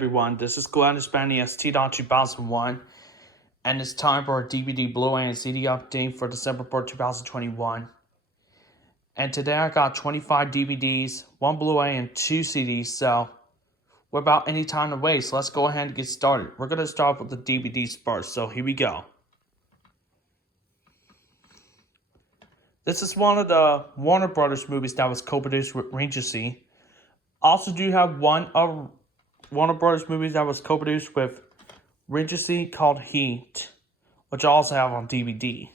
everyone, this is Glenn Hispanias T.2001, and it's time for a DVD, Blu Ray, and CD update for December 4th, 2021. And today I got 25 DVDs, 1 Blu Ray, and 2 CDs, so without any time to waste, let's go ahead and get started. We're going to start with the DVDs first, so here we go. This is one of the Warner Brothers movies that was co-produced with Regency. Also do have one of Warner Brothers movies that was co-produced with Regency called Heat, which I also have on DVD.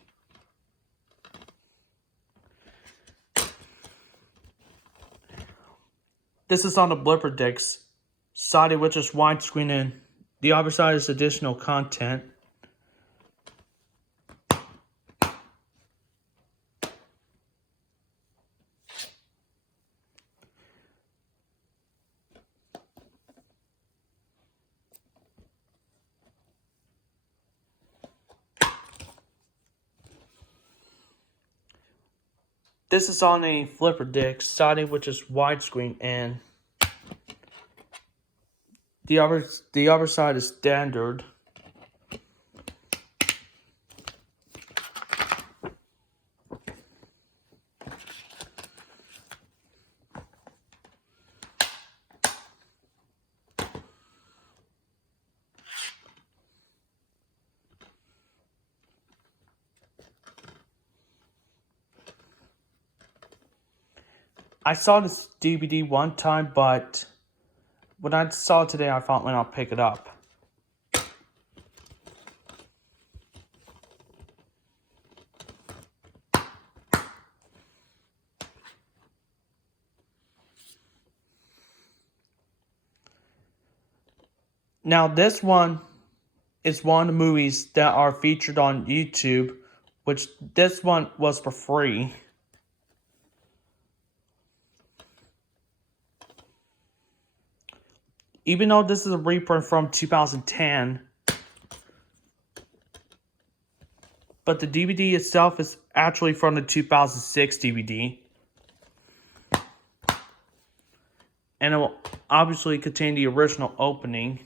This is on the blipper disc side, which is widescreen, and the other side is additional content. This is on a flipper disc side, which is widescreen, and the other side is standard. I saw this DVD one time, but when I saw it today, I thought, well, I'll pick it up. Now, this one is one of the movies that are featured on YouTube, which this one was for free. Even though this is a reprint from 2010, but the DVD itself is actually from the 2006 DVD. And it will obviously contain the original opening.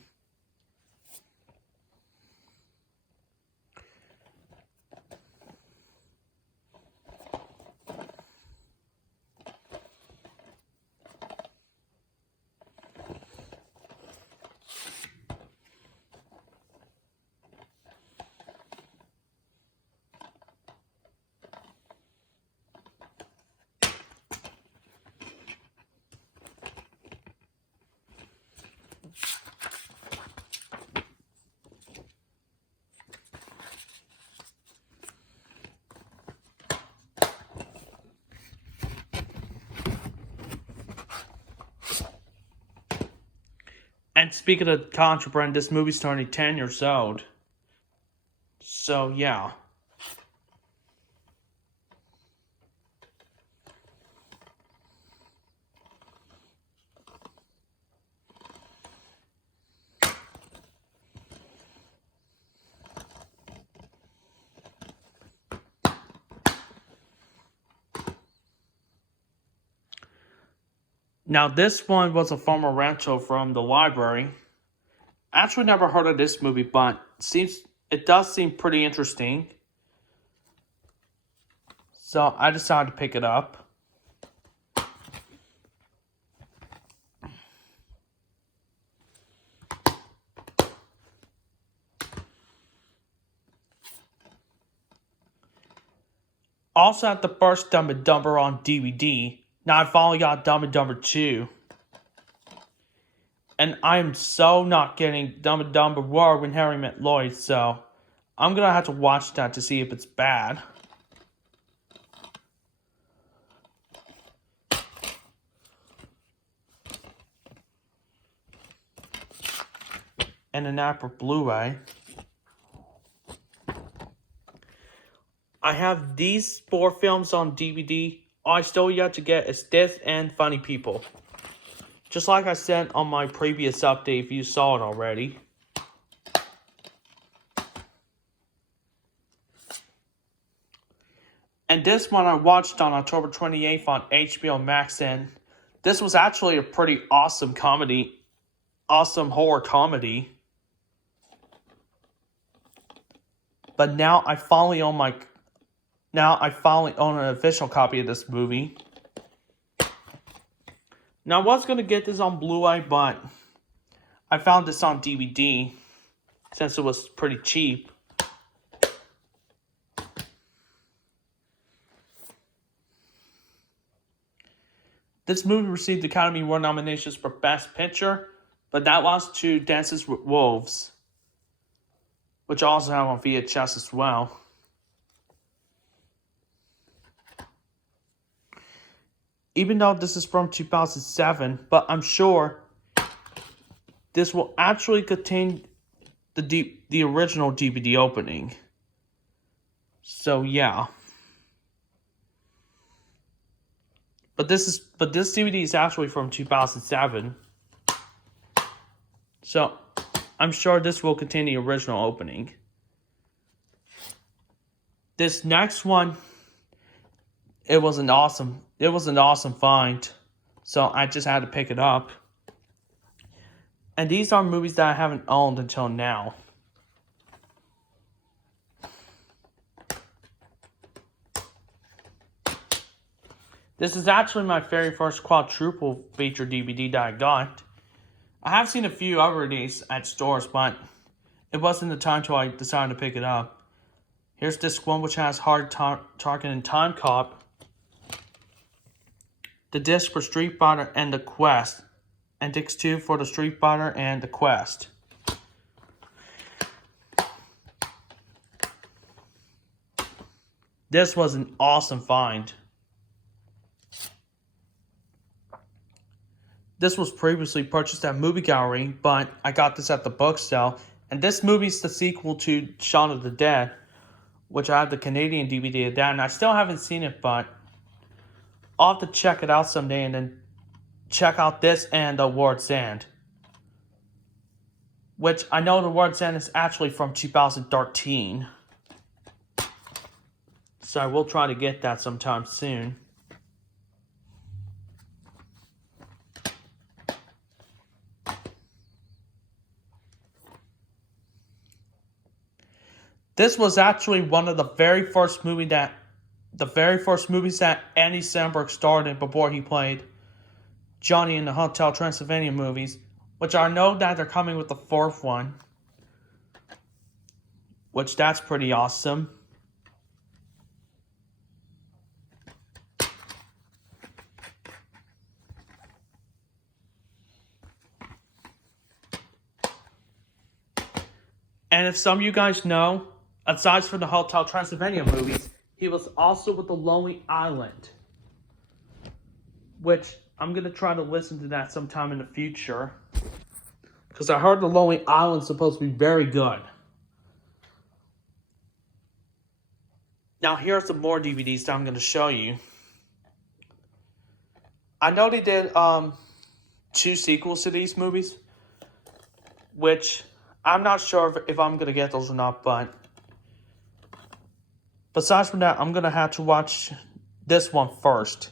And speaking of contraband, this movie's turning 10 years old. So, yeah. Now, this one was a former rental from the library. Actually, never heard of this movie, but it does seem pretty interesting. So I decided to pick it up. Also had the first Dumb and Dumber on DVD. Now I finally got Dumb and Dumber 2. And I am so not getting Dumb and Dumber War When Harry Met Lloyd, so I'm gonna have to watch that to see if it's bad. And an app for Blu Ray. I have these 4 films on DVD. All I still yet to get is this and Funny People. Just like I said on my previous update, if you saw it already. And this one I watched on October 28th on HBO Max, and this was actually a pretty awesome comedy awesome horror comedy. But now I finally own an official copy of this movie. Now I was gonna get this on Blu Ray, but I found this on DVD since it was pretty cheap. This movie received Academy Award nominations for Best Picture, but that was to Dances with Wolves, which I also have on VHS as well. Even though this is from 2007, but I'm sure this will actually contain the original DVD opening. So yeah. But this DVD is actually from 2007. So I'm sure this will contain the original opening. This next one, it was an awesome find. So I just had to pick it up. And these are movies that I haven't owned until now. This is actually my very first quadruple feature DVD that I got. I have seen a few other of these at stores, but it wasn't the time till I decided to pick it up. Here's disc 1, which has Hard Target and Time Cop. The disc for Street Fighter and The Quest. And disc 2 for the Street Fighter and The Quest. This was an awesome find. This was previously purchased at Movie Gallery, but I got this at the book sale. And this movie is the sequel to Shaun of the Dead, which I have the Canadian DVD of that. And I still haven't seen it, but I'll have to check it out someday and then check out this and The World's End. Which I know The World's End is actually from 2013. So I will try to get that sometime soon. This was actually one of the very first movies that Andy Samberg starred in before he played Johnny in the Hotel Transylvania movies, which I know that they're coming with the 4th one, which that's pretty awesome. And if some of you guys know, aside from the Hotel Transylvania movies, he was also with The Lonely Island, which I'm going to try to listen to that sometime in the future, because I heard The Lonely Island is supposed to be very good. Now here's some more DVDs that I'm going to show you. I know they did 2 sequels to these movies, which I'm not sure if I'm going to get those or not, but besides from that, I'm going to have to watch this one first.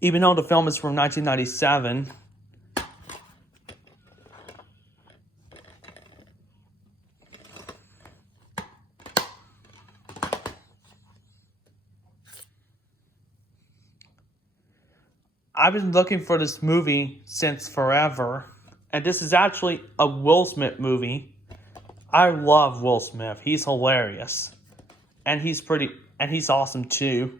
Even though the film is from 1997. I've been looking for this movie since forever. And this is actually a Will Smith movie. I love Will Smith. He's hilarious. And he's awesome too.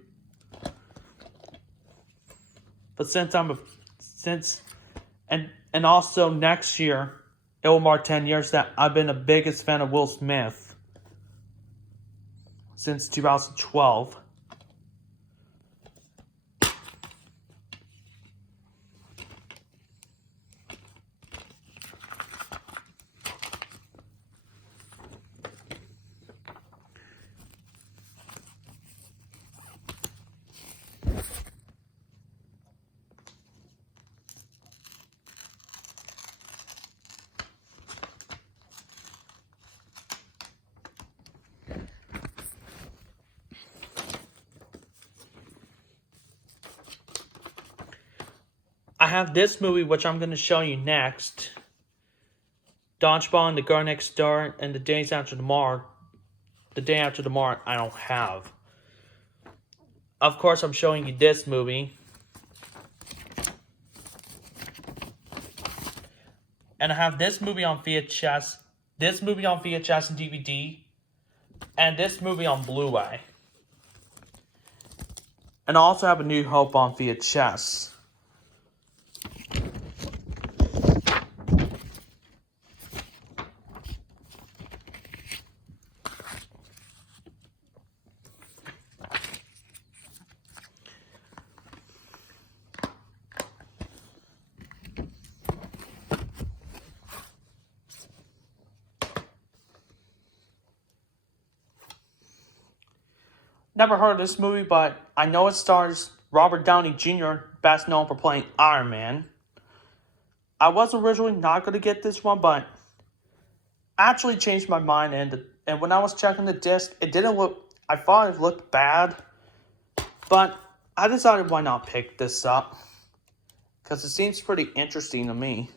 But and also next year, it will mark 10 years that I've been the biggest fan of Will Smith since 2012. I have this movie, which I'm going to show you next. Dodgeball and The Girl Next Door and The Day After Tomorrow I don't have. Of course, I'm showing you this movie. And I have this movie on VHS, this movie on VHS and DVD, and this movie on Blu Ray. And I also have A New Hope on VHS. Never heard of this movie, but I know it stars Robert Downey Jr., best known for playing Iron Man. I was originally not going to get this one, but I actually changed my mind, and when I was checking the disc, it didn't look, I thought it looked bad, but I decided why not pick this up, because it seems pretty interesting to me.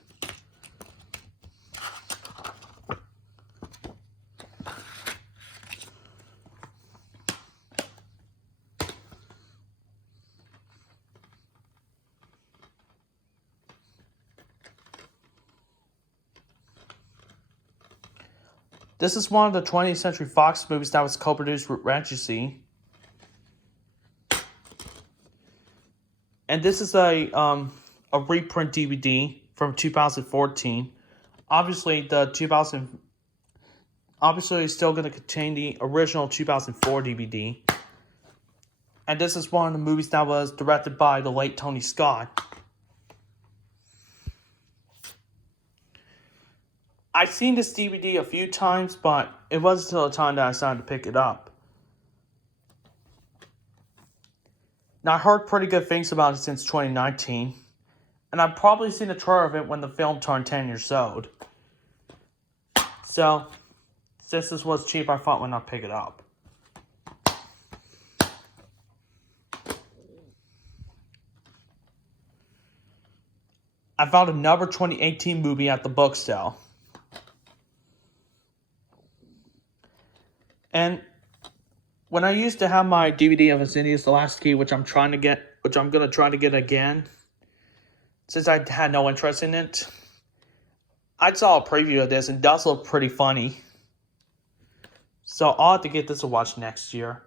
This is one of the 20th Century Fox movies that was co-produced with Regency. And this is a reprint DVD from 2014. Obviously, it's still going to contain the original 2004 DVD. And this is one of the movies that was directed by the late Tony Scott. I've seen this DVD a few times, but it wasn't until the time that I decided to pick it up. Now, I heard pretty good things about it since 2019, and I've probably seen a trailer of it when the film turned 10 years old. So, since this was cheap, I thought why not pick it up. I found another 2018 movie at the book sale. And when I used to have my DVD of Insidious: The Last Key, which I'm going to try to get again, since I had no interest in it, I saw a preview of this and it does look pretty funny. So I'll have to get this to watch next year.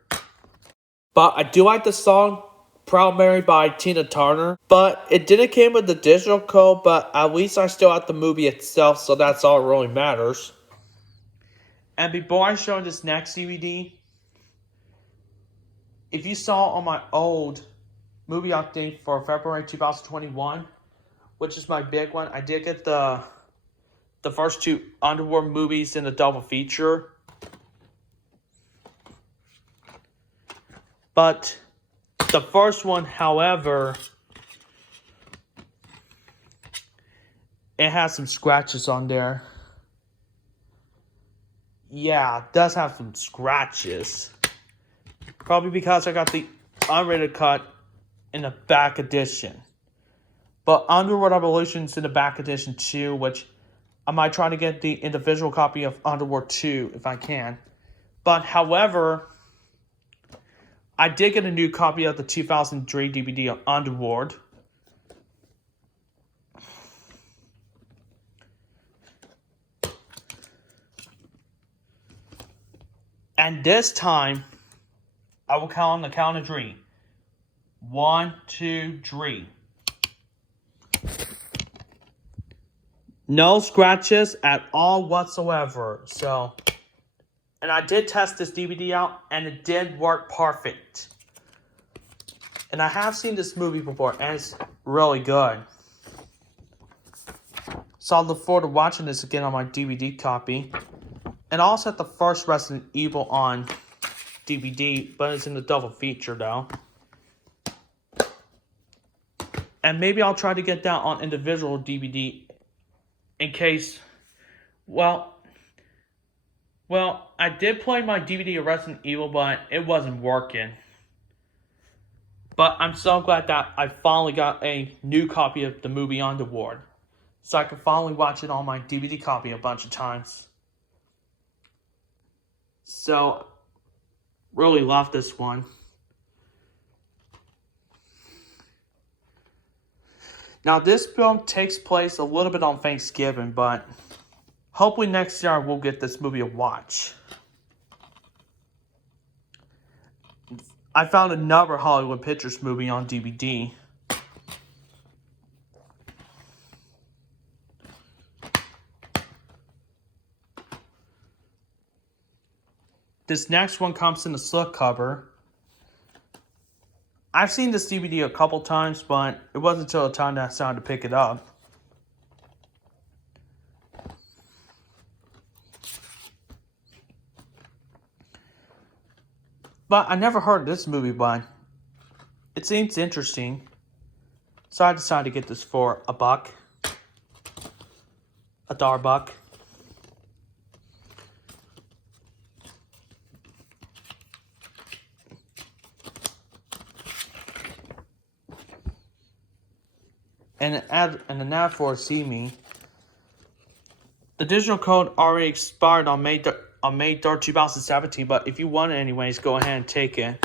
But I do like the song Proud Mary by Tina Turner, but it didn't come with the digital code, but at least I still have the movie itself, so that's all that really matters. And before I show this next DVD, if you saw on my old movie update for February 2021, which is my big one, I did get the first two Underworld movies in a double feature. But the first one, however, it has some scratches on there. Yeah, it does have some scratches. Probably because I got the unrated cut in the back edition. But Underworld Evolution's in the back edition too, which I might try to get the individual copy of Underworld 2 if I can. But however, I did get a new copy of the 2003 DVD of Underworld. And this time, I will count on the count of three. 1, 2, 3. No scratches at all whatsoever. So, and I did test this DVD out, and it did work perfect. And I have seen this movie before, and it's really good. So I look forward to watching this again on my DVD copy. And I also have the first Resident Evil on DVD, but it's in the double feature though. And maybe I'll try to get that on individual DVD in case, well, I did play my DVD of Resident Evil, but it wasn't working. But I'm so glad that I finally got a new copy of the movie Underworld. so I can finally watch it on my DVD copy a bunch of times. So, really love this one. Now, this film takes place a little bit on Thanksgiving, but hopefully next year we'll get this movie to watch. I found another Hollywood Pictures movie on DVD. This next one comes in a slipcover. I've seen this DVD a couple times, but it wasn't until the time that I decided to pick it up. But I never heard of this movie, but it seems interesting. So I decided to get this for $1. $1. And an ad for See Me. The digital code already expired on May 3rd, 2017, but if you want it anyways, go ahead and take it.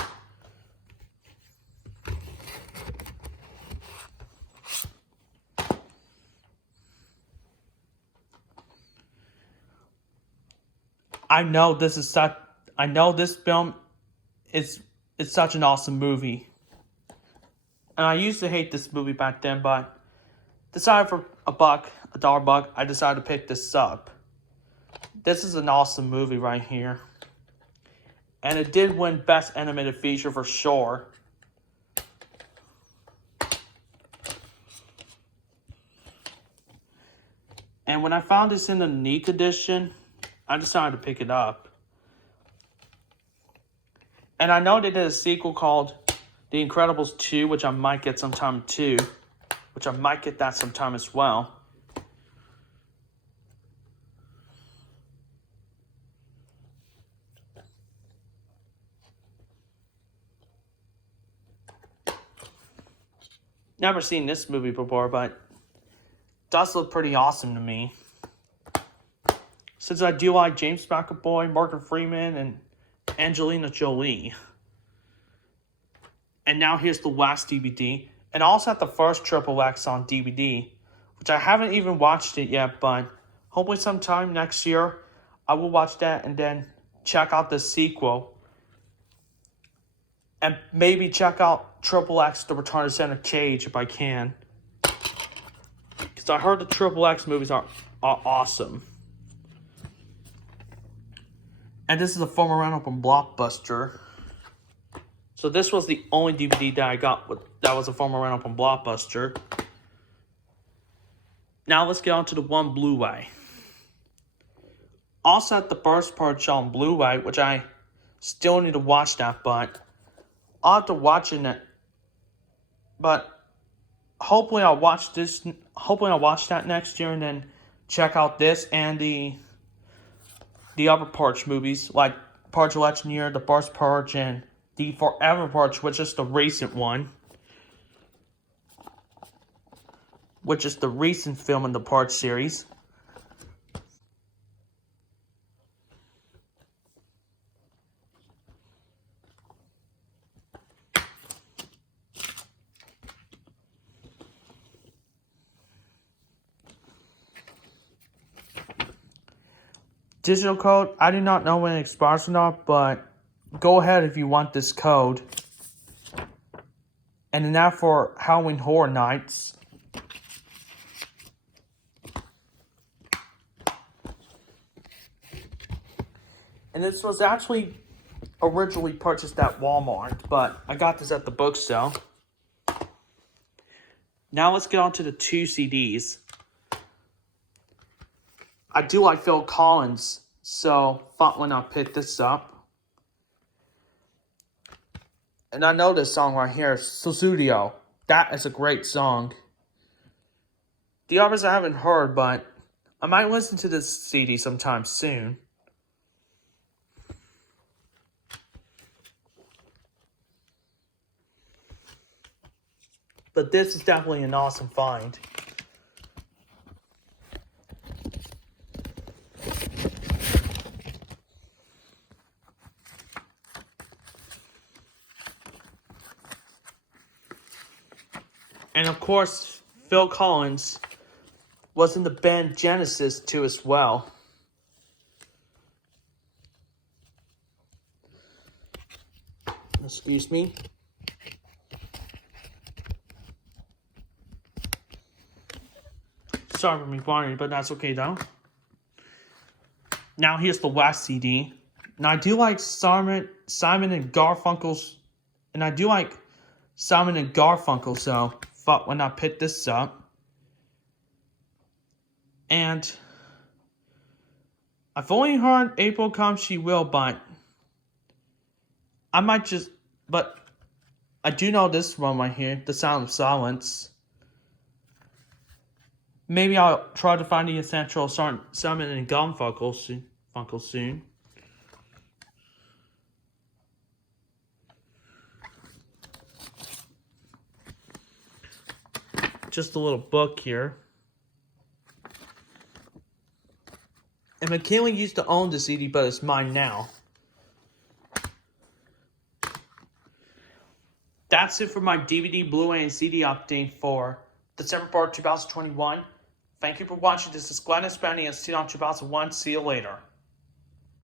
I know this film is such an awesome movie. And I used to hate this movie back then, but decided for $1, I decided to pick this up. This is an awesome movie right here. And it did win Best Animated Feature for sure. And when I found this in the unique edition, I decided to pick it up. And I know they did a sequel called The Incredibles 2, which I might get sometime too. Which I might get that sometime as well. Never seen this movie before, but it does look pretty awesome to me. Since I do like James McAvoy, Morgan Freeman, and Angelina Jolie. And now here's the last DVD. And I also have the first XXX on DVD, which I haven't even watched it yet, but hopefully sometime next year, I will watch that and then check out the sequel. And maybe check out XXX The Return of Senator Cage if I can. Because I heard the XXX movies are awesome. And this is a former rental from Blockbuster. So this was the only DVD that I got that was a former rental from Blockbuster. Now let's get on to the one Blu Ray. Also at the first part on Blu Ray, which I still need to watch that, but I'll have to watch it. But hopefully I'll watch this. Hopefully I'll watch that next year and then check out this and the other Purge movies like Purge Legendary, the first Purge, and the Forever Purge, which is the recent one. Which is the recent film in the Purge series. Digital code, I do not know when it expires or not, but go ahead if you want this code. And then now for Halloween Horror Nights. And this was actually originally purchased at Walmart, but I got this at the book sale. Now let's get on to the 2 CDs. I do like Phil Collins, so thought when I picked this up. And I know this song right here, Susudio. That is a great song. The others I haven't heard, but I might listen to this CD sometime soon. But this is definitely an awesome find. And of course, Phil Collins was in the band Genesis too as well. Excuse me. Sorry for me farting, but that's okay though. Now here's the last CD. And I do like Simon and Garfunkel's. And I do like Simon and Garfunkel, so thought when I picked this up. And I've only heard April Come She Will, but I might just, but I do know this one right here, The Sound of Silence. Maybe I'll try to find the essential Simon and Garfunkel soon. Just a little book here. And McKinley used to own the CD, but it's mine now. That's it for my DVD, Blu-ray, and CD update for December 4th, 2021. Thank you for watching. This is Glenn Espanias, 2001. See you later.